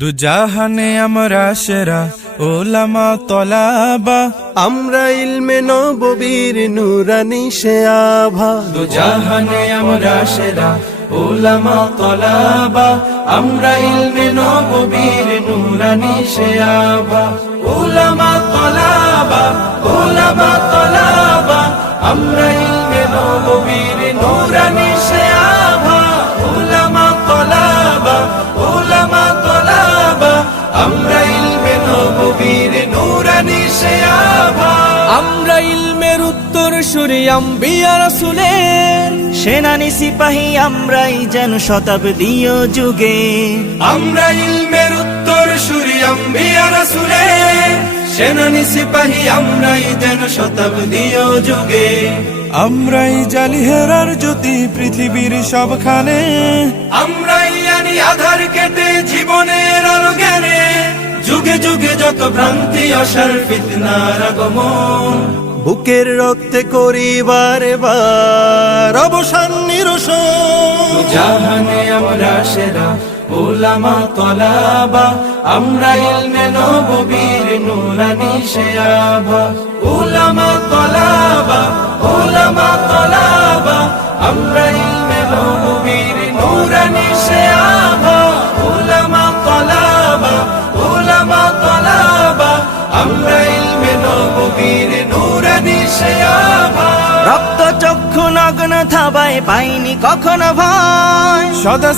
দুজাহানে আমরা সেরা ওলামা তলাবা। আমরা ইলমে নববীর নুরানি সে আভা। দুজাহানে আমরা সেরা ওলামা তলাবা। আমরা ইলমে নববীর নুরানি শেয়াবা ওলামা তলাবা ওলামা তলাবা। আমরা ইলমে নববীর নুরানি শেয়াবা ওলামা আমরা ইলমের উত্তর সুরি আম্বিয়া রাসূলের। সেনানি সিপাহী আমরাই যেন শতাব্দীয় যুগে। আমরা ইলমের উত্তর সুরি আম্বিয়া রাসূলের। সেনানি সিপাহী আমরাই যেন শতাব্দীয় যুগে। আমরাই জালি হেরার জ্যোতি পৃথিবীর সবখানে। আমরাই যত ভ্রান্তি অসার ফিতনার আগমন বুকের রক্তে করিবার বার অবসান, নিরসন। জাহানে আমরা সেরা, ওলামা তলাবা। আমরা ইলমে নববীর নুরানি ওলামা তলাবা ওলামা তলাবা। আমরা ইলমে নববীর নুরানি আমরা ইলমে নববীর নুরানি শেয়াবা রক্ত চক্ষু নগ্ন থাবায় পাইনি কখনো ভয়। সদা